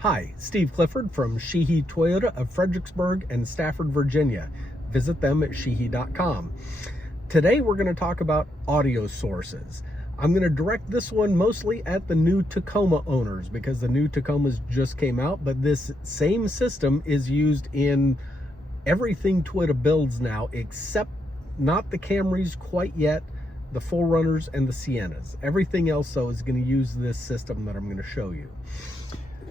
Hi, Steve Clifford from Sheehy Toyota of Fredericksburg and Stafford, Virginia. Visit them at sheehy.com. Today we're going to talk about audio sources. I'm going to direct this one mostly at the new Tacoma owners because the new Tacomas just came out, but this same system is used in everything Toyota builds now, except not the Camrys quite yet, the 4Runners and the Siennas. Everything else, though, is going to use this system that I'm going to show you.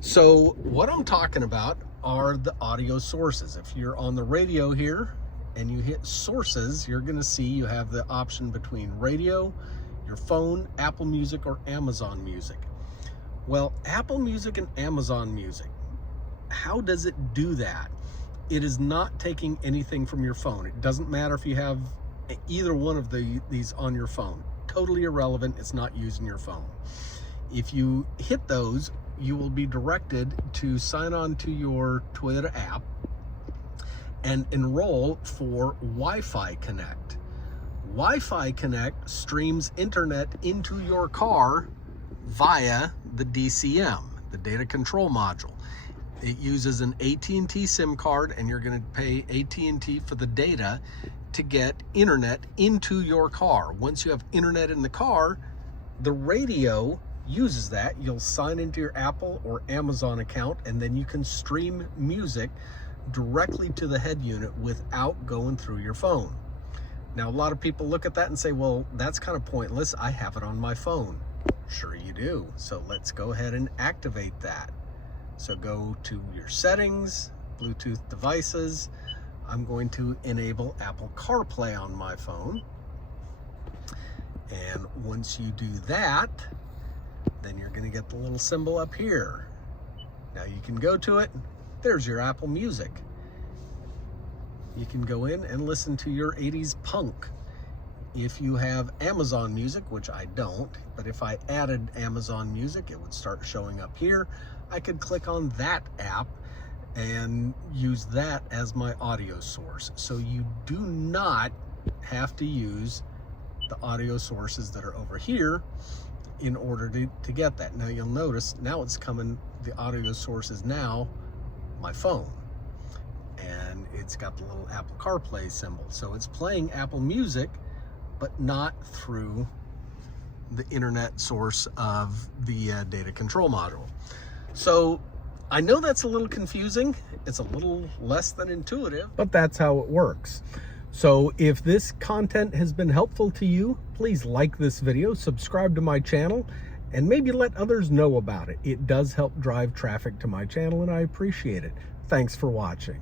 So what I'm talking about are the audio sources. If you're on the radio here and you hit sources, you're going to see you have the option between radio, your phone, Apple Music, or Amazon Music. Well, Apple Music and Amazon Music, how does it do that? It is not taking anything from your phone. It doesn't matter if you have either one of these on your phone. Totally irrelevant. It's not using your phone. If you hit those, you will be directed to sign on to your Toyota app and enroll for Wi-Fi Connect. Wi-Fi Connect streams internet into your car via the DCM, the data control module. It uses an AT&T SIM card, and you're going to pay AT&T for the data to get internet into your car. Once you have internet in the car, the radio uses that. You'll sign into your Apple or Amazon account, and then you can stream music directly to the head unit without going through your phone. Now, a lot of people look at that and say, well, that's kind of pointless. I have it on my phone. Sure you do. So let's go ahead and activate that. So go to your settings, Bluetooth devices. I'm going to enable Apple CarPlay on my phone. And once you do that, then you're going to get the little symbol up here. Now you can go to it. There's your Apple Music. You can go in and listen to your 80s punk. If you have Amazon Music, which I don't, but if I added Amazon Music, it would start showing up here. I could click on that app and use that as my audio source. So you do not have to use the audio sources that are over here in order to get that. Now you'll notice now it's coming, the audio source is now my phone, and it's got the little Apple CarPlay symbol. So it's playing Apple Music, but not through the internet source of the data control module. So I know that's a little confusing. It's a little less than intuitive, but that's how it works. So if this content has been helpful to you, please like this video, subscribe to my channel, and maybe let others know about it. It does help drive traffic to my channel, and I appreciate it. Thanks for watching.